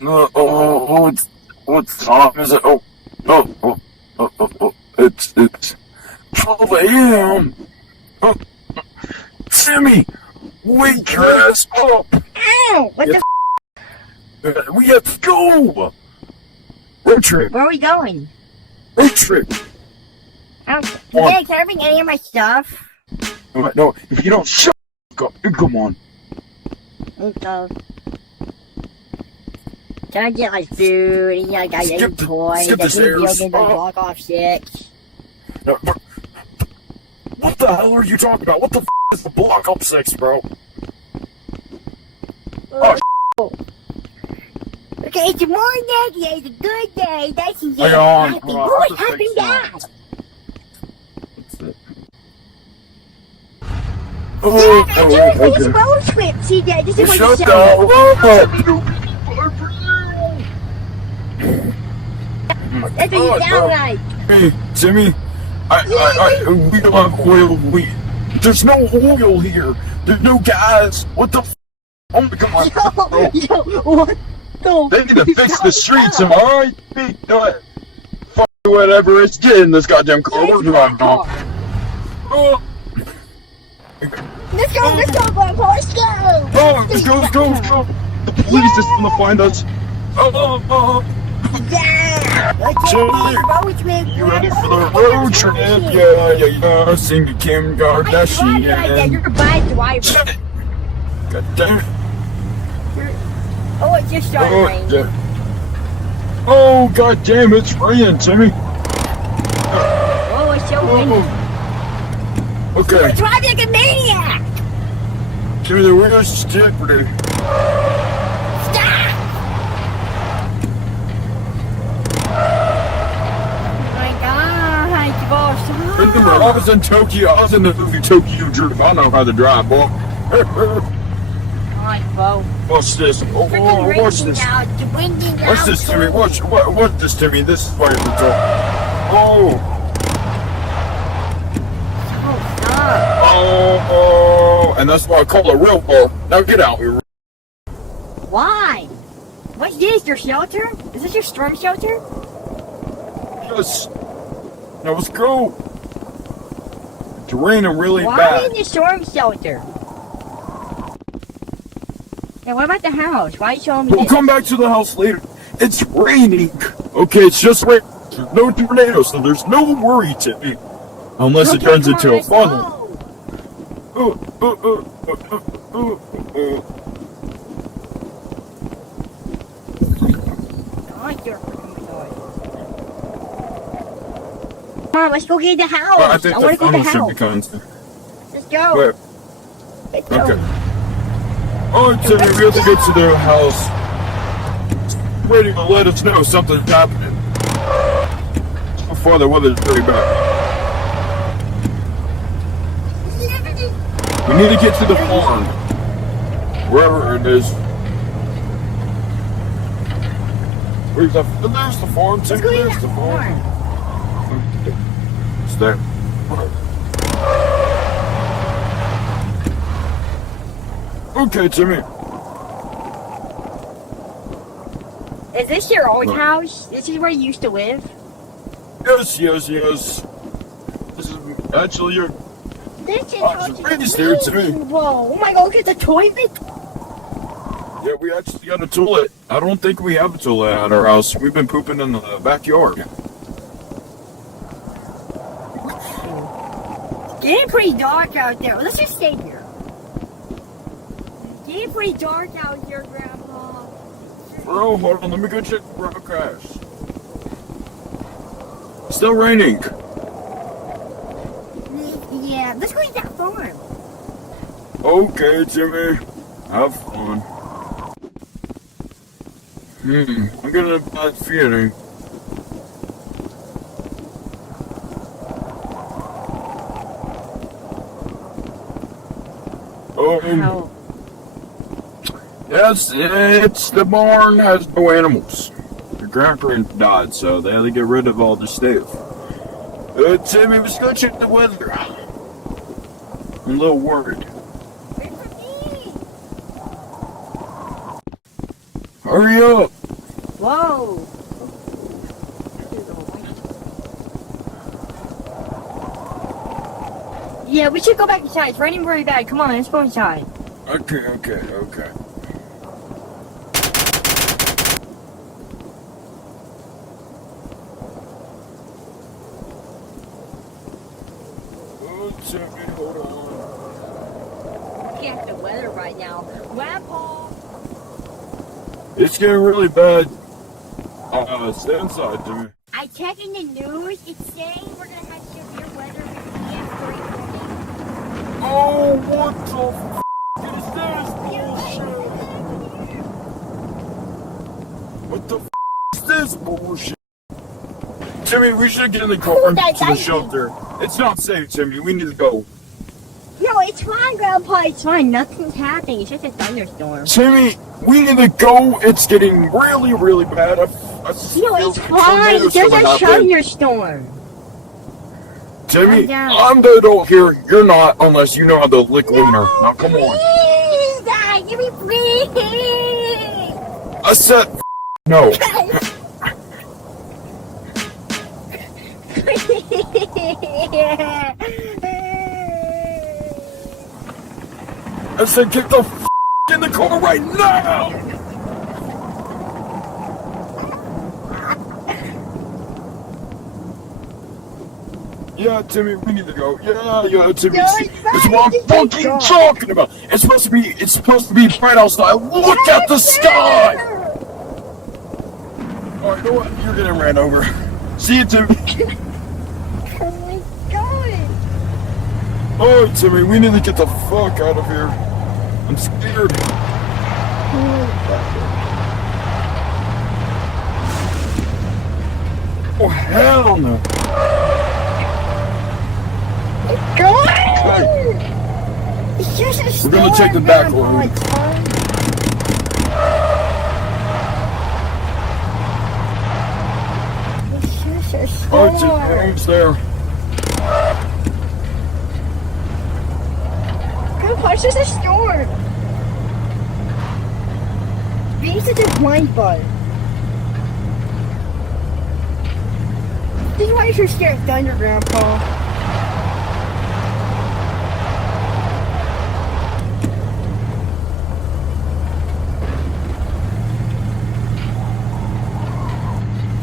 No, what time is it? It's 12 a.m. Oh, Timmy, wake your ass up! Ow! What the We have to go! Road trip! Where are we going? Road trip! Dad, can I bring any of my stuff? No, if you don't shut up, come on. Okay. Can I get like food and like any toys? Skip the stairs. Block off 6. No, what the hell are you talking about? What the is the block up 6, bro? Oh. Okay, it's a morning day. It's a good day. That's a Hang on. happy. What happened, Dad? It's a road trip. See, Dad, this is what you shut That's what you sound like. Hey, Timmy, we don't have oil. There's no oil here. There's no gas. What the oh my god. Yo, what the They need to fix the streets, am I right? Fuck whatever, it's getting this goddamn car. We're driving off. Let's go, Grandpa, let's go! Oh, let's go. The police is gonna find us. Yeah! Road trip. You ready for the road trip? Yeah. Sing the Kim Kardashian. You're a bad driver. God damn it. Oh, it just started raining. Oh, god damn, it's raining, Timmy. Oh, it's so windy. Okay. You're driving like a maniac! Timmy, the wheel's stupid. Stop! Oh my god, boss. Remember, I was in Tokyo. I was in the movie Tokyo Drift. I know how to drive, boy. Alright, Bo. What's this? What's this? What's this, Timmy? What's this, Timmy? This is why you're talking. Oh, and that's why I call it a real bar. Now get out here. Why? What's this, your shelter? Is this your storm shelter? Yes. Now let's go. It's raining really Why bad. are we in the storm shelter? Yeah, what about the house? Why are you showing me We'll this? come back to the house later. It's raining. Okay, it's just rain. There's no tornado, so there's no worry, Timmy. Unless it turns into a funnel. Come on, let's go get the house. Well, I think the want to go to funnel the should house. be constant. Let's go. Where? Let's go. Okay. Oh, Timmy, we have to get to the house. Waiting to let us know something's happening. So far, the weather's pretty bad. We need to get to the farm. Wherever it is. Where's the farm, Timmy? There's the farm. It's there. Okay, Timmy. Is this your old house? This is where you used to live? Yes. This is actually your... This is Randy's there, Timmy. Whoa, oh my god, look at the toilet! Yeah, we actually got a toilet. I don't think we have a toilet at our house. We've been pooping in the backyard. It's getting pretty dark out there. Let's just stay here. It's getting pretty dark out here, Grandpa. Bro, hold on. Let me go check the broadcast. Still raining. Yeah, let's go to that farm. Okay, Timmy. Have fun. I'm getting a bad feeling. Yes, it's the barn has no animals. Your grandparents died, so they had to get rid of all the stuff. Timmy, let's go check the weather. I'm a little worried. Hurry up! Whoa! Yeah, we should go back inside. It's raining really bad. Come on, let's go inside. Okay. Oh, Timmy, hold on. Looking at the weather right now. Grandpa! It's getting really bad. Stay inside, Timmy. I checked in the news. It's saying we're gonna have severe weather with PM3. Oh, what the f*** is this bullshit? What the f*** is this bullshit? Timmy, we should get in the car to the shelter. It's not safe, Timmy. We need to go. No, it's fine, Grandpa. It's fine. Nothing's happening. It's just a thunderstorm. Timmy, we need to go. It's getting really, really bad. No, it's fine. It's just a thunderstorm. Timmy, I'm the adult here. You're not, unless you know how to lick wiener. Now, come on. Please, Dad, give me please. I said no. I said get the f in the car right now! Yeah, Timmy, we need to go. Yeah, Timmy. It's what I'm fucking talking about. It's supposed to be bright outside. Look at the sky! Alright, you know what? You're getting ran over. See you, Timmy. Oh my God. Oh, Timmy, we need to get the fuck out of here. I'm scared. Oh, hell no. God. Hey, It's just a storm. we're gonna take the back Grandpa. road. It's fine. It's just a Oh, storm. Timmy, we're almost there. Grandpa, it's just a storm. Being such a blind bug. This is why you're so scared of thunder, Grandpa.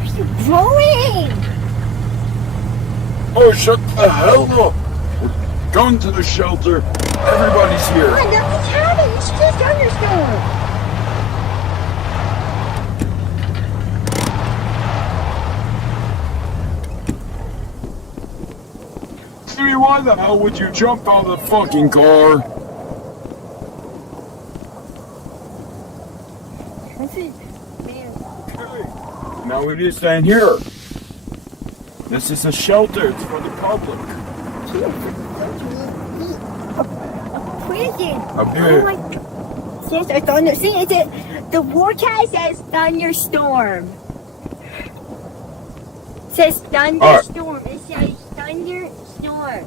What are you blowing? Oh, shut the hell up. We're going to the shelter. Everybody's here. Come on, nothing's happening. It's just a thunderstorm. Timmy, why the hell would you jump out of the fucking car? Man. Okay. Now we need to stand here. This is a shelter. It's for the public. Prison. Up Oh here. my God. Says a thunder. See, the forecast says thunderstorm. It says thunderstorm. It says thunderstorm.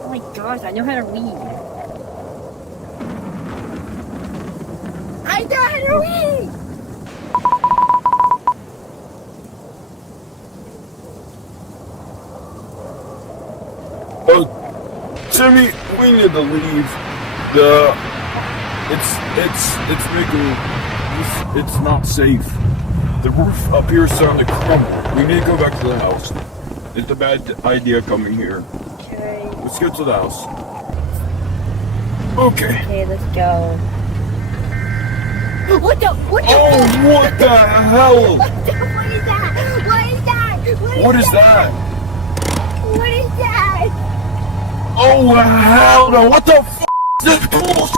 Oh my gosh, I know how to read. I know how to read. Oh, Timmy, we need to leave. It's not safe. The roof up here is starting to crumble. We need to go back to the house. It's a bad idea coming here. Okay. Let's get to the house. Okay. Okay, let's go. What the? Oh, what the hell? What is that? What is that? What is that? Oh, hell no. What the f*** is this bullshit?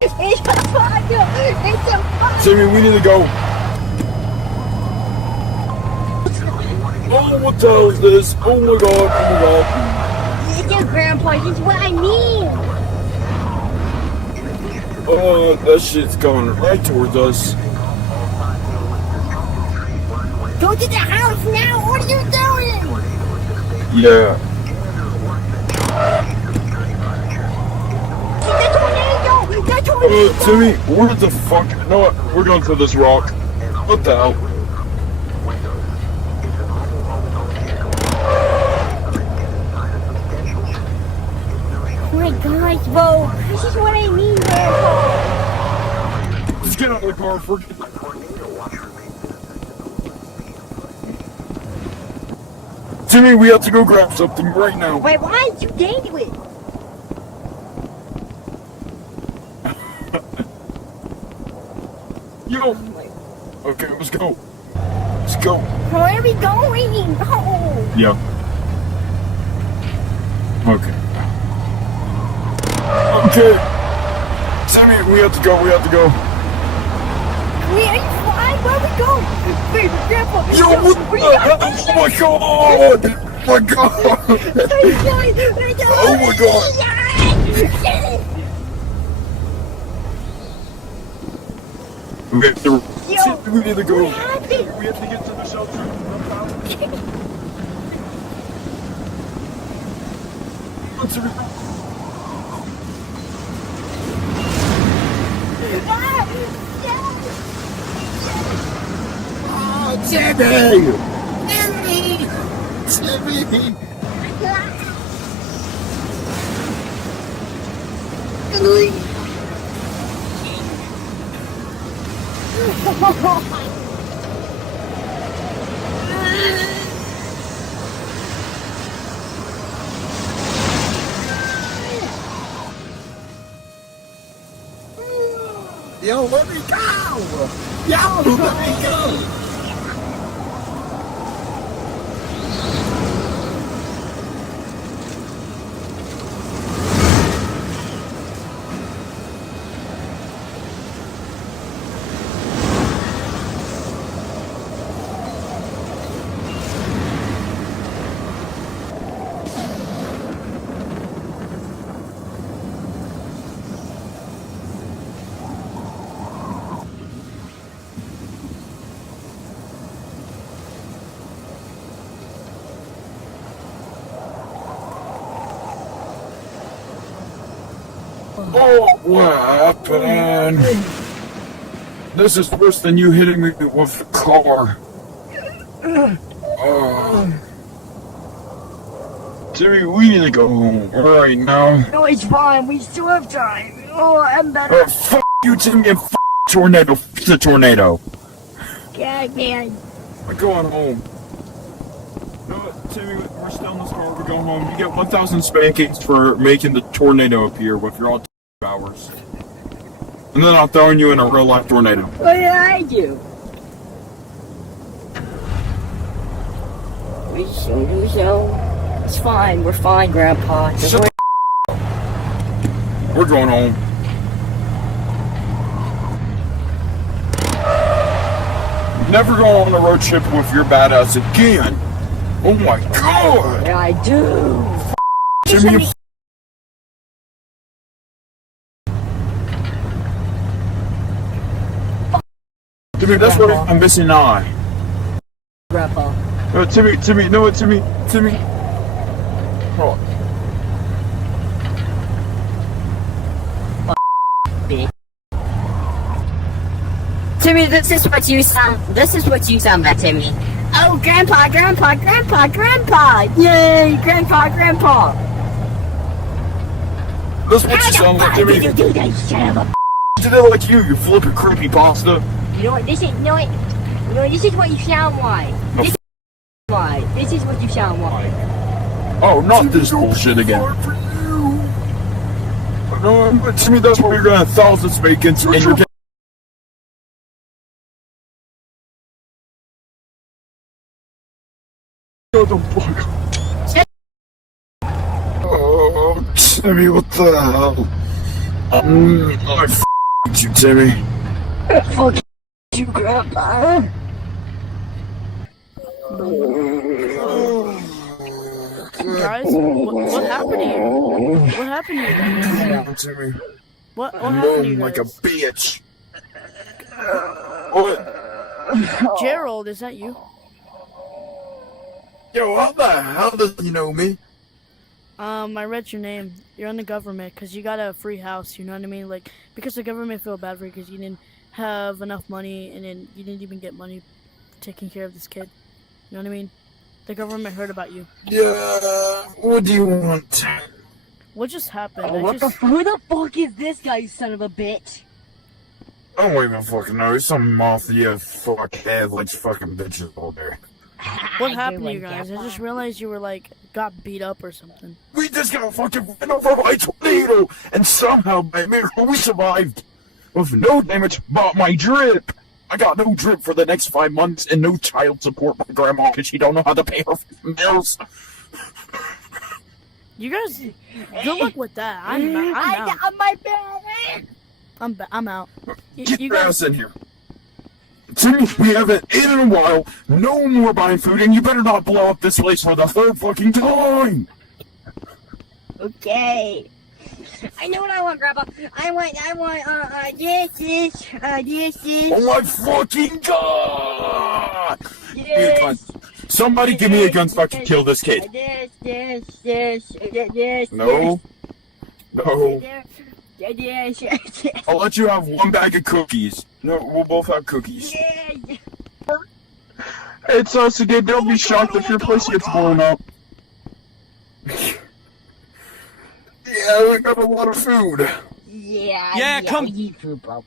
It's a fire! It's a fire! Timmy, we need to go. Oh, what the hell is this? Oh my god, It's your grandpa, it's what I mean! Oh, that shit's coming right towards us. Go to the house now! What are you doing? Yeah. The tornado! The tornado! Timmy, where the fuck? You know what? We're going to this rock. What the hell? Oh my gosh, bro. This is what I mean, Grandpa. Let's get out of the car. Timmy, we have to go grab something right now. Wait, why did you date it? Yo. Okay, let's go. Let's go. Where are we going? Oh. Yeah. Okay. Okay. Timmy, we have to go. We have to go. Wait, are you flying? Where are we going? Wait, Grandpa. Yo, what the hell? Oh my god! Oh my god! Oh my god! We have to go. We have to get to the shelter. Timmy! Yo, let me go! Yo, let me go! Oh, what happened? This is worse than you hitting me with the car. Timmy, we need to go home right now. No, it's fine. We still have time. Oh, I'm better. Oh, fuck you, Timmy, and fuck tornado. F the tornado. God, man. We're going home. No, Timmy, we're still in this car. We're going home. You get 1,000 spankings for making the tornado appear with your all hours. And then I'm throwing you in a real life tornado. What did I do? We should do so. It's fine. We're fine, Grandpa. Shut the We're going home. Never go on a road trip with your badass again. Oh my god. Yeah, I do. Timmy, Timmy, that's what I'm missing an eye. Grandpa. No, Timmy, no, Timmy. Hold on. Timmy, this is what you sound like, Timmy. Oh, Grandpa! Yay, Grandpa! That's what you sound like, Timmy. How the fuck did you do that, son of a Did it like you flipping creepy pasta. You know what, this is what you sound like. This is what you sound like. Oh, not this bullshit again. No, Timmy, that's what you're gonna 1,000 spankings and you're getting. What the fuck? Oh, Timmy, what the hell? I f***ed you, Timmy. Fuck you, Grandpa. Guys, what happened to you? What happened to you guys? Timmy. What happened to you like a guys? bitch. What? Gerald, is that you? Yo, how the hell does he know me? I read your name. You're in the government because you got a free house. You know what I mean? Like, because the government feel bad for you because you didn't have enough money and then you didn't even get money taking care of this kid. You know what I mean? The government heard about you. Yeah, what do you want? What just happened? Who the fuck is this guy, you son of a bitch? I don't even fucking know. He's some mafia fuckhead likes fucking bitches all day. What happened to you guys? I just realized you were like, got beat up or something. We just got fucking ran over by a tornado, and somehow by miracle we survived. With no damage but my drip. I got no drip for the next 5 months and no child support by grandma because she don't know how to pay her bills. You guys, good luck with that. I'm out. got my bed. I'm out. Get You your guys, ass in here. Timmy, we haven't eaten in a while. No more buying food, and you better not blow up this place for the third fucking time. Okay. I know what I want, Grandpa. I want, this is. Oh my fucking god! Yes. Somebody give me a gun so I can kill this kid. This. No. No. Yes. I'll let you have one bag of cookies. No, we'll both have cookies. It's us again. Don't be shocked if your place gets blown up. Yeah, we got a lot of food. Yeah, come- we eat food, bro.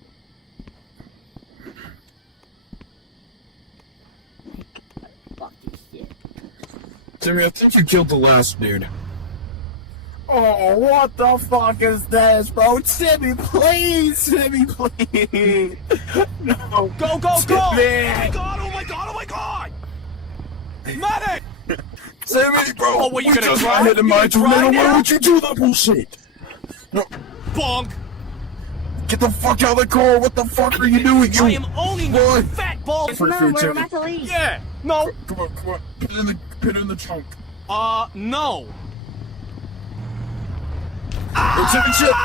Fuck this shit. Timmy, I think you killed the last dude. Oh, what the fuck is this, bro? Timmy, please! Timmy, please! No. Go, go, go! Timmy! Oh my god, oh my god, oh my god! Medic! Timmy, bro! Oh, what, you we gonna just try? ran into You my gonna try tornado. now? Why would you do that bullshit? No, Bonk! get the fuck out of the car! What the fuck are you doing? I am owning you, What? fat ball! For No, food, we're Timmy. about to leave. Yeah! No! Come on. Put it in the trunk. No! Hey, Timmy, shit!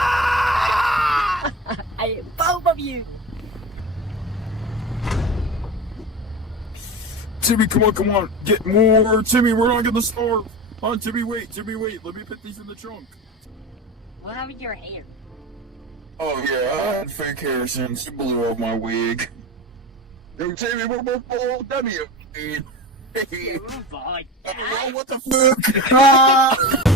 Both of you. Timmy, come on. Get more. Timmy, we're not gonna starve. Come on, Timmy, wait. Let me put these in the trunk. What happened to your hair? Oh, yeah, I had fake hair since you blew off my wig. Yo, Timmy, we're both old W. Fine. What the fuck?